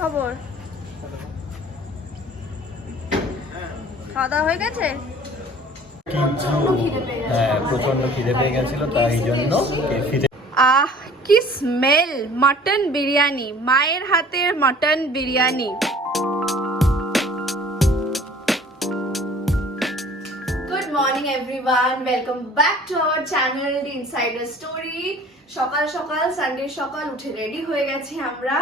খবর? খাওয়া দাওয়া হয়ে গেছে? হ্যাঁ, প্রচন্ড খিদে পেয়ে গেছিল, তাই জন্য কেএফসিতে। আহ, কি স্মেল! মাটন বিরিয়ানি, মায়ের হাতের mutton biryani. Good morning everyone, welcome back to our channel the insider story. সকাল সকাল সানডে সকাল উঠে রেডি হয়ে গেছি, আমরা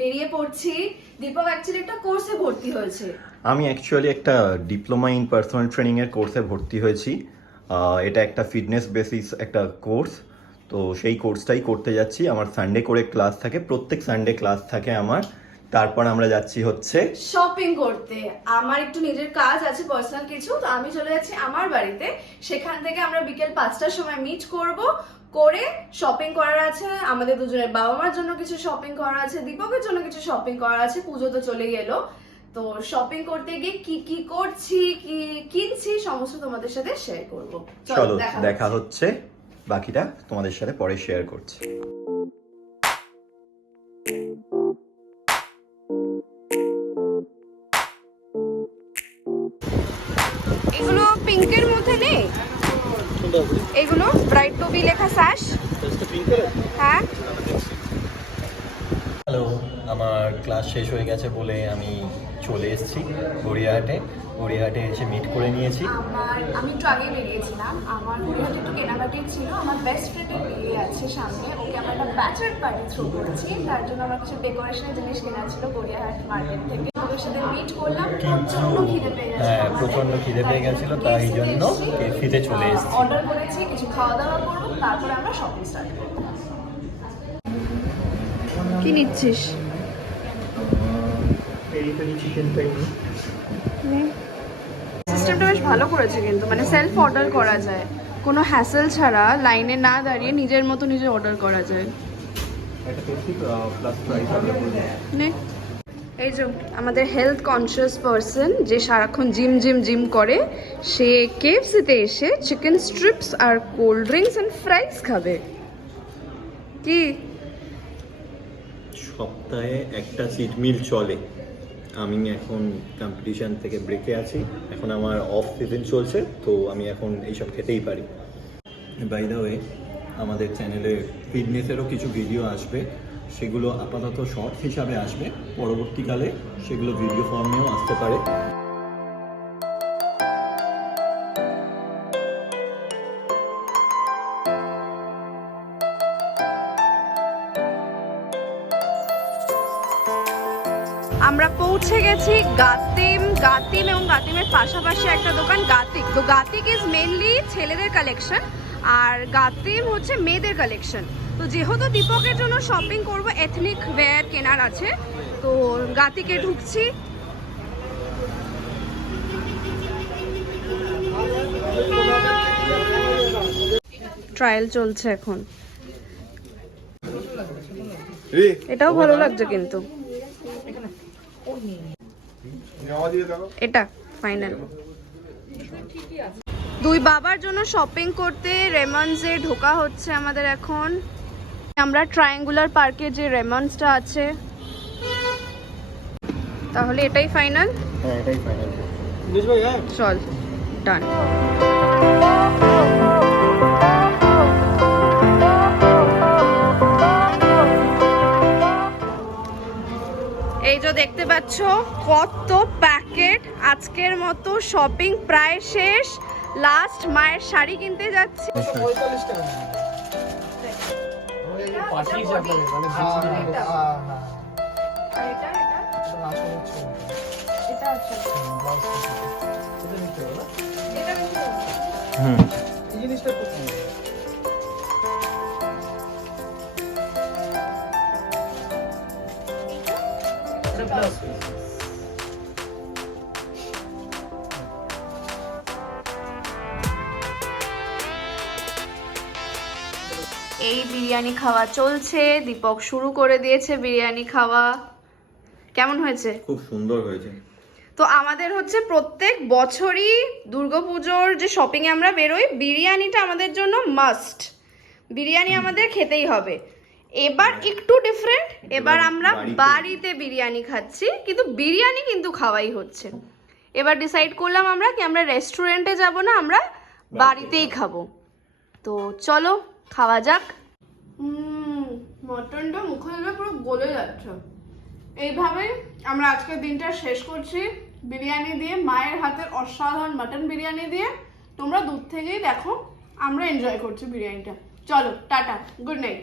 বেরিয়ে পড়ছি। দীপক অ্যাকচুয়ালি একটা কোর্সে ভর্তি হয়েছে। আমি অ্যাকচুয়ালি একটা ডিপ্লোমা ইন পার্সোনাল ট্রেনিং এর কোর্সে ভর্তি হয়েছি। এটা একটা ফিটনেস বেসিস একটা কোর্স, তো সেই কোর্সটাই করতে যাচ্ছি। আমার সানডে করে ক্লাস থাকে, প্রত্যেক সানডে ক্লাস থাকে আমার। তারপর আমরা যাচ্ছি হচ্ছে শপিং করতে। আমার একটু নিজের কাজ আছে, পার্সোনাল কিছু, তো আমি চলে যাচ্ছি আমার বাড়িতে। সেখান থেকে আমরা বিকেল 5টার সময় মিট করব, করে শপিং করার আছে আমাদের দুজনের। বাবা মার জন্য কিছু শপিং করার আছে, দীপকের জন্য কিছু শপিং করার আছে, পুজো তো চলেই এলো। তো শপিং করতে গিয়ে কি কি করছি, কি কিনছি, সমস্ত তোমাদের সাথে শেয়ার করব। চলো দেখা হচ্ছে, বাকিটা তোমাদের সাথে পরে শেয়ার করছি। এগুলো পিঙ্কের মধ্যে নেই, এগুলো ব্রাইট টবি লেখা স্যাশ। হ্যাঁ, হ্যালো, আমার ক্লাস শেষ হয়ে গেছে বলে আমি চলে এসেছি গড়িয়াহাটে। গড়িয়াহাটে এসে মিট করে নিয়েছি। আমি একটু আগে বেরিয়েছিলাম, আমার গড়িয়াহাটে একটু কেনাকাটি ছিল। আমার বেস্ট ফ্রেন্ডের বিয়ে আছে সামনে, ওকে আমরা একটা ব্যাচেলার পার্টি থ্রো করছি, তার জন্য আমার কিছু ডেকোরেশনের জিনিস কেনা ছিল গড়িয়াহাট মার্কেট থেকে। ওদের সাথে মিট করলাম, প্রচন্ড খিদে পেয়ে গেছে। হ্যাঁ, প্রচন্ড খিদে পেয়ে গেছিল, তাই জন্য কেএফসিতে চলে এসেছি। অর্ডার করেছি, কিছু খাওয়া দাওয়া করবো, তারপরে আমরা শপিং স্টার্ট করবো। কি নিচ্ছিস? সিস্টেমটা বেশ ভালো করেছে কিন্তু, মানে সেলফ অর্ডার করা যায়, কোনো হ্যাসেল ছাড়া, লাইনে না দাঁড়িয়ে নিজের মতো নিজে অর্ডার করা যায়। নে, এই যে আমাদের হেলথ কনসিয়াস পারসন যে সারাক্ষণ জিম জিম জিম করে, সে কেএফসিতে এসে চিকেন স্ট্রিপস আর কোল্ড ড্রিঙ্কস এন্ড ফ্রাইস খাবে। কি সপ্তাহে একটা চিট মিল চলে। আমি এখন কম্পিটিশন থেকে ব্রেকে আছি, এখন আমার অফ সিজন চলছে, তো আমি এখন এইসব খেতেই পারি। বাই দ্য ওয়ে, আমাদের চ্যানেলে ফিটনেসেরও কিছু ভিডিও আসবে, সেগুলো আপাতত শর্টস হিসাবে আসবে, পরবর্তীকালে সেগুলো ভিডিও ফর্মেও আসতে পারে। আমরা পৌঁছে গেছি গাতিম। গাতিম এবং গাতিমের পাশাপাশি একটা দোকান গাতিক। তো গাতিক ইজ মেনলি ছেলেদের কালেকশন, আর গাতিম হচ্ছে মেয়েদের কালেকশন। তো যেহেতু দীপকের জন্য শপিং করব, এথনিক ওয়্যার কেনার আছে, তো গাতিকে ঢুকছি। ট্রায়াল চলছে এখন, এটাও ভালো লাগছে কিন্তু। এটা ফাইনাল। দুই বাবার জন্য শপিং করতে রেমন্ডসে ঢোকা হচ্ছে আমাদের এখন। আমরা ট্রায়াঙ্গুলার পার্কে যে রেমন্ডসটা আছে, তাহলে এটাই ফাইনাল। হ্যাঁ, এটাই ফাইনাল। চল, ডান। এই যে দেখতে পাচ্ছ কত প্যাকেট। আজকের মতো শপিং প্রায় শেষ, লাস্ট মায়ের শাড়ি কিনতে যাচ্ছি। এই বিরিয়ানি খাওয়া চলছে, দীপক শুরু করে দিয়েছে বিরিয়ানি খাওয়া। কেমন হয়েছে? খুব সুন্দর হয়েছে। তো আমাদের হচ্ছে প্রত্যেক বছরই দুর্গাপুজোর যে শপিং এ আমরা বেরোই, বিরিয়ানিটা আমাদের জন্য মাস্ট। বিরিয়ানি আমাদের খেতেই হবে। এবার একটু ডিফারেন্ট, এবার আমরা বাড়িতে। বাড়িতে বিরিয়ানি খাচ্ছি, কিন্তু বিরিয়ানি কিন্তু খাওয়াই হচ্ছে। এবার ডিসাইড করলাম আমরা কি আমরা রেস্টুরেন্টে যাব না, আমরা বাড়িতেই খাবো। তো চলো খাওয়া যাক। মটনটা মুখে দিলে পুরো গলে যাচ্ছে। এইভাবেই আমরা আজকের দিনটা শেষ করছি, বিরিয়ানি দিয়ে, মায়ের হাতের অসাধারণ মাটন বিরিয়ানি দিয়ে। তোমরা দূর থেকেই দেখো আমরা এনজয় করছি বিরিয়ানিটা। চলো টাটা, গুড নাইট।